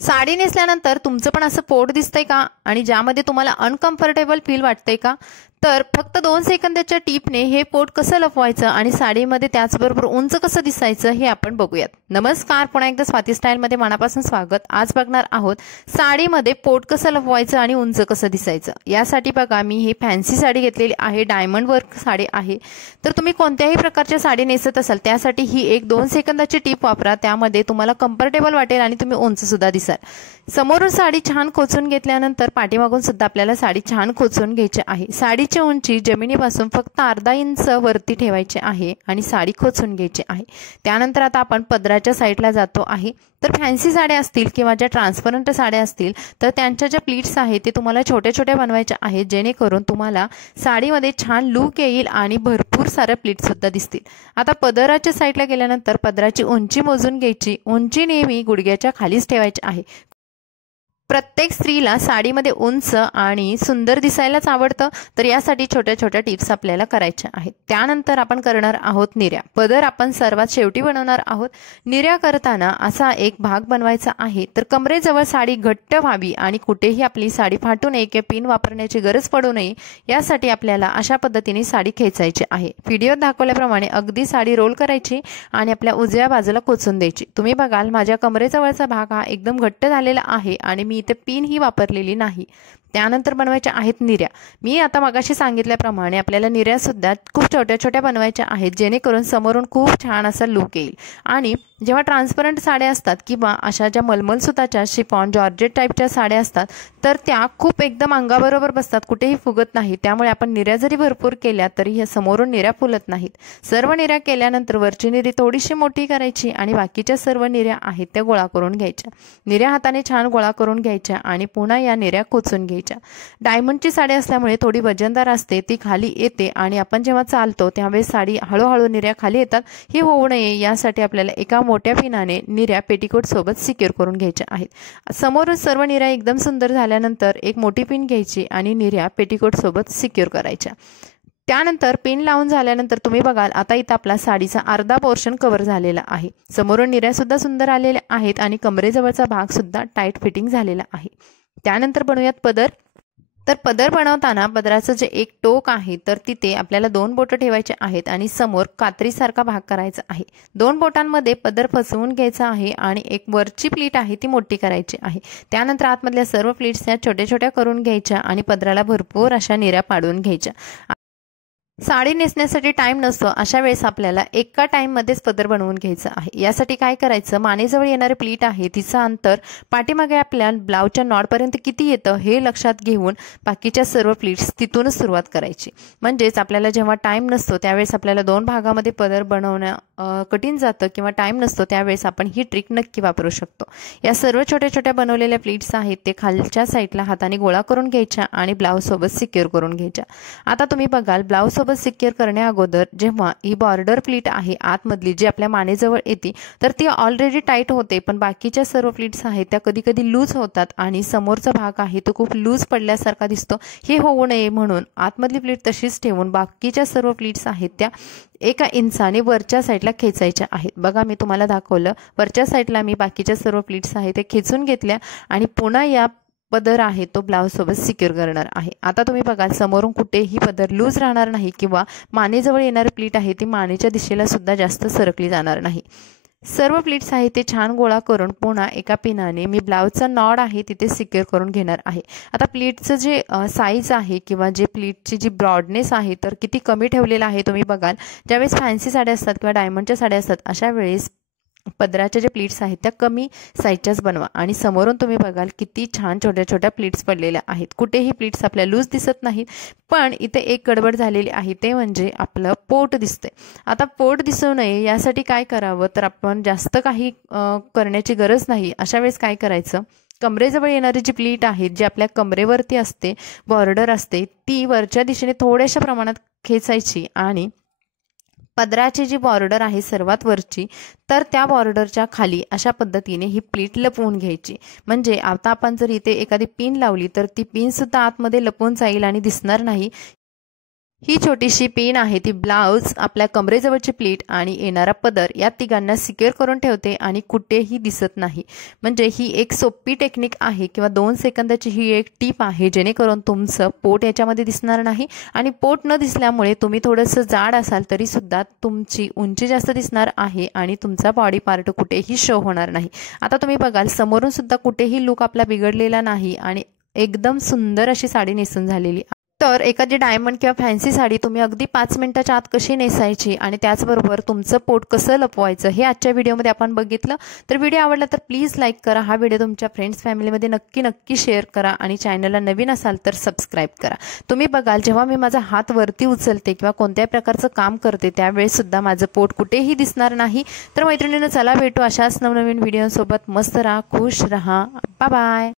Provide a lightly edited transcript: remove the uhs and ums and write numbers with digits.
साडी नेसल्यानंतर तुमचं पण असं पोट दिसतंय का आणि ज्यामध्ये तुम्हाला अनकम्फर्टेबल फील वाटतंय का? तर फक्त 2 सेकंदाच्या टिपने हे पोट कसं लपवायचं आणि साडीमध्ये त्याचबरोबर उंच कसं दिसायचं हे आपण बघूयात. नमस्कार, पुन्हा एकदा स्वाती स्टाईलमध्ये मनापासून स्वागत. आज बघणार आहोत साडीमध्ये पोट कसं लपवायचं आणि उंच कसं दिसायचं. यासाठी बघा मी ही फॅन्सी साडी घेतलेली आहे, डायमंड वर्क साडी आहे. तर तुम्ही कोणत्याही प्रकारची साडी नेसत असाल त्यासाठी ही एक 2 सेकंदाची टिप वापरा. त्यामध्ये तुम्हाला कम्फर्टेबल वाटेल आणि तुम्ही उंच सुद्धा दिसाल. समोरून साडी छान खोचून घेतल्यानंतर पाठीमागून सुद्धा आपल्याला साडी छान खोचून घ्यायची आहे. साडीची उंची जमिनीपासून फक्त अर्धा इंच वरती ठेवायची आहे आणि साडी खोचून घ्यायची आहे. त्यानंतर आता आपण पदराच्या साईडला जातो आहे. तर फॅन्सी साड्या असतील किंवा ज्या ट्रान्सपरंट साड्या असतील तर त्यांच्या ज्या प्लीट्स आहेत ते तुम्हाला छोट्या छोट्या बनवायच्या आहेत, जेणेकरून तुम्हाला साडीमध्ये छान लुक येईल आणि भरपूर साऱ्या प्लीट्स सुद्धा दिसतील. आता पदराच्या साईडला गेल्यानंतर पदराची उंची मोजून घ्यायची. उंची नेहमी गुडघ्याच्या खालीच ठेवायची आहे. प्रत्येक स्त्रीला साडीमध्ये उंच आणि सुंदर दिसायलाच आवडतं, तर यासाठी छोट्या छोट्या टिप्स आपल्याला करायच्या आहेत. त्यानंतर आपण करणार आहोत निर्या. पदर आपण सर्वात शेवटी बनवणार आहोत. निर्या करताना असा एक भाग बनवायचा आहे. तर कमरेजवळ साडी घट्ट व्हावी आणि कुठेही आपली साडी फाटू नये किंवा पिन वापरण्याची गरज पडू नये, यासाठी आपल्याला अशा पद्धतीने साडी खेचायची आहे. व्हिडिओत दाखवल्याप्रमाणे अगदी साडी रोल करायची आणि आपल्या उजव्या बाजूला कोचून द्यायची. तुम्ही बघाल माझ्या कमरेजवळचा भाग हा एकदम घट्ट झालेला आहे आणि मी इथे पिन ही वापरलेली नाही. त्यानंतर बनवायच्या आहेत निर्या. मी आता मगाशी सांगितल्याप्रमाणे आपल्याला निर्या सुद्धा खूप छोट्या छोट्या बनवायच्या आहेत, जेणेकरून समोरून खूप छान असा लुक येईल. आणि जेव्हा ट्रान्सपरंट साड्या असतात किंवा अशा ज्या मलमल सुताच्या शिफॉन जॉर्जेट टाईपच्या साड्या असतात तर त्या खूप एकदम अंगाबरोबर बसतात, कुठेही फुगत नाही. त्यामुळे आपण निर्या जरी भरपूर केल्या तरी ह्या समोरून निर्या फुलत नाहीत. सर्व निर्या केल्यानंतर वरची निरी थोडीशी मोठी करायची आणि बाकीच्या सर्व निर्या आहेत त्या गोळा करून घ्यायच्या. निर्या हाताने छान गोळा करून घ्यायच्या आणि पुन्हा या निर्या कोचून घ्यायच्या. डायमंडची साडी असल्यामुळे थोडी वजनदार असते, ती खाली येते आणि आपण जेव्हा चालतो त्यावेळेस साडी हळूहळू निर्या खाली येतात. हे होऊ नये यासाठी आपल्याला एका मोठ्या पिनाने निर्या पेटीकोट सोबत सिक्युअर करून घ्यायच्या आहेत. समोरून सर्व निर्या एकदम सुंदर झाल्यानंतर एक मोठी पिन घ्यायची आणि निर्या पेटीकोट सोबत सिक्युअर करायच्या. त्यानंतर पिन लावून झाल्यानंतर तुम्ही बघाल आता इथं आपला साडीचा अर्धा पोर्शन कव्हर झालेला आहे. समोरून निर्या सुद्धा सुंदर आलेल्या आहेत आणि कमरेजवळचा भाग सुद्धा टाईट फिटिंग झालेला आहे. त्यानंतर बनवूयात पदर. तर पदर बनवताना पदराचं जे एक टोक आहे तर तिथे आपल्याला 2 बोटं ठेवायचे आहेत आणि समोर कात्रीसारखा भाग करायचा आहे. 2 बोटांमध्ये पदर फसवून घ्यायचा आहे आणि एक वरची प्लीट आहे ती मोठी करायची आहे. त्यानंतर आतमधल्या सर्व प्लीट्स त्या छोट्या छोट्या करून घ्यायच्या आणि पदराला भरपूर अशा निर्या पाडून घ्यायच्या. साडी नेसण्यासाठी टाइम नसतो, अशा वेळेस आपल्याला एका टाइममध्येच पदर बनवून घ्यायचं आहे. यासाठी काय करायचं, मानेजवळ येणारे प्लीट आहे तिचं अंतर पाठीमागे आपल्या ब्लाऊजच्या नॉडपर्यंत किती येतं हे लक्षात घेऊन बाकीच्या सर्व प्लीट्स तिथूनच सुरुवात करायची. म्हणजेच आपल्याला जेव्हा टाइम नसतो त्यावेळेस आपल्याला 2 भागामध्ये पदर बनवणं कठीण जातं किंवा टाइम नसतो त्यावेळेस आपण ही ट्रिक नक्की वापरू शकतो. या सर्व छोट्या छोट्या बनवलेल्या प्लीट्स आहेत ते खालच्या साईडला हाताने गोळा करून घ्यायच्या आणि ब्लाऊज सोबत सिक्युअर करून घ्यायच्या. आता तुम्ही बघाल ब्लाऊज सोबत सिक्युअर करण्या अगोदर जेव्हा ही बॉर्डर प्लीट आहे आतमधली जी आपल्या मानेजवळ येते तर ती ऑलरेडी टाईट होते, पण बाकीच्या सर्व प्लीट्स आहेत त्या कधी कधी लूज होतात आणि समोरचा भाग आहे तो खूप लूज पडल्यासारखा दिसतो. हे होऊ नये म्हणून आतमधली प्लीट तशीच ठेवून बाकीच्या सर्व प्लीट्स आहेत त्या 1 इंचाने वरच्या साईडला खेचायच्या आहेत. बघा मी तुम्हाला दाखवलं, वरच्या साईडला मी बाकीच्या सर्व प्लीट्स आहेत ते खेचून घेतल्या आणि पुन्हा या पदर आहे तो ब्लाऊज सोबत सिक्युअर करणार आहे. आता तुम्ही बघाल समोरून कुठेही पदर लूज राहणार नाही किंवा मानेजवळ येणारी प्लीट आहे ती मानेच्या दिशेला सुद्धा जास्त सरकली जाणार नाही. सर्व प्लीट्स आहे ते छान गोळा करून पुन्हा एका पिनाने मी ब्लाऊजचा नॉड आहे तिथे सिक्युअर करून घेणार आहे. आता प्लीटचं जे साईज आहे किंवा जे प्लीटची जी ब्रॉडनेस आहे तर किती कमी ठेवलेलं आहे तुम्ही बघाल. ज्यावेळेस फॅन्सी साड्या असतात किंवा डायमंडच्या साड्या असतात अशा वेळेस पदराच्या जे प्लीट्स आहेत त्या कमी साईजच्याच बनवा. आणि समोरून तुम्ही बघाल किती छान छोट्या छोट्या प्लीट्स पडलेल्या आहेत. कुठेही प्लीट्स आपल्या लूज दिसत नाहीत, पण इथे एक गडबड झालेली आहे ते म्हणजे आपलं पोट दिसते. आता पोट दिसू नये यासाठी काय करावं, तर आपण जास्त काही करण्याची गरज नाही. अशा वेळेस काय करायचं, कमरेजवळ येणारी जी प्लीट आहे जी आपल्या कमरेवरती असते बॉर्डर असते ती वरच्या दिशेने थोड्याशा प्रमाणात खेचायची आणि पदराची जी बॉर्डर आहे सर्वात वरची तर त्या बॉर्डरच्या खाली अशा पद्धतीने ही प्लीट लपवून घ्यायची. म्हणजे आता आपण जर इथे एखादी पिन लावली तर ती पिन सुद्धा आतमध्ये लपवून जाईल आणि दिसणार नाही. ही छोटीशी पिन आहे ती ब्लाउज, आपल्या कमरेजवळची प्लीट आणि येणारा पदर या तिघांना सिक्युअर करून ठेवते आणि कुठेही दिसत नाही. म्हणजे ही एक सोपी टेक्निक आहे किंवा 2 सेकंदाची ही एक टिप आहे, जेणेकरून तुमचं पोट याच्यामध्ये दिसणार नाही आणि पोट न दिसल्यामुळे तुम्ही थोडंसं जाड असाल तरी सुद्धा तुमची उंची जास्त दिसणार आहे आणि तुमचा बॉडी पार्ट कुठेही शो होणार नाही. आता तुम्ही बघाल समोरून सुद्धा कुठेही लुक आपला बिघडलेला नाही आणि एकदम सुंदर अशी साडी नेसून झालेली. तर एखादी डायमंड किंवा फॅन्सी साडी तुम्ही अगदी 5 मिनिटाच्या आत कशी नेसायची आणि त्याचबरोबर तुमचं पोट कसं लपवायचं हे आजच्या व्हिडिओमध्ये आपण बघितलं. तर व्हिडिओ आवडला तर प्लीज लाईक करा, हा व्हिडिओ तुमच्या फ्रेंड्स फॅमिलीमध्ये नक्की शेअर करा आणि चॅनलला नवीन असाल तर सबस्क्राईब करा. तुम्ही बघाल जेव्हा मी माझा हात वरती उचलते किंवा कोणत्याही प्रकारचं काम करते त्यावेळेस सुद्धा माझं पोट कुठेही दिसणार नाही. तर मैत्रिणींनो, चला भेटू अशाच नवनवीन व्हिडिओसोबत. मस्त राहा, खुश राहा, बाय बाय.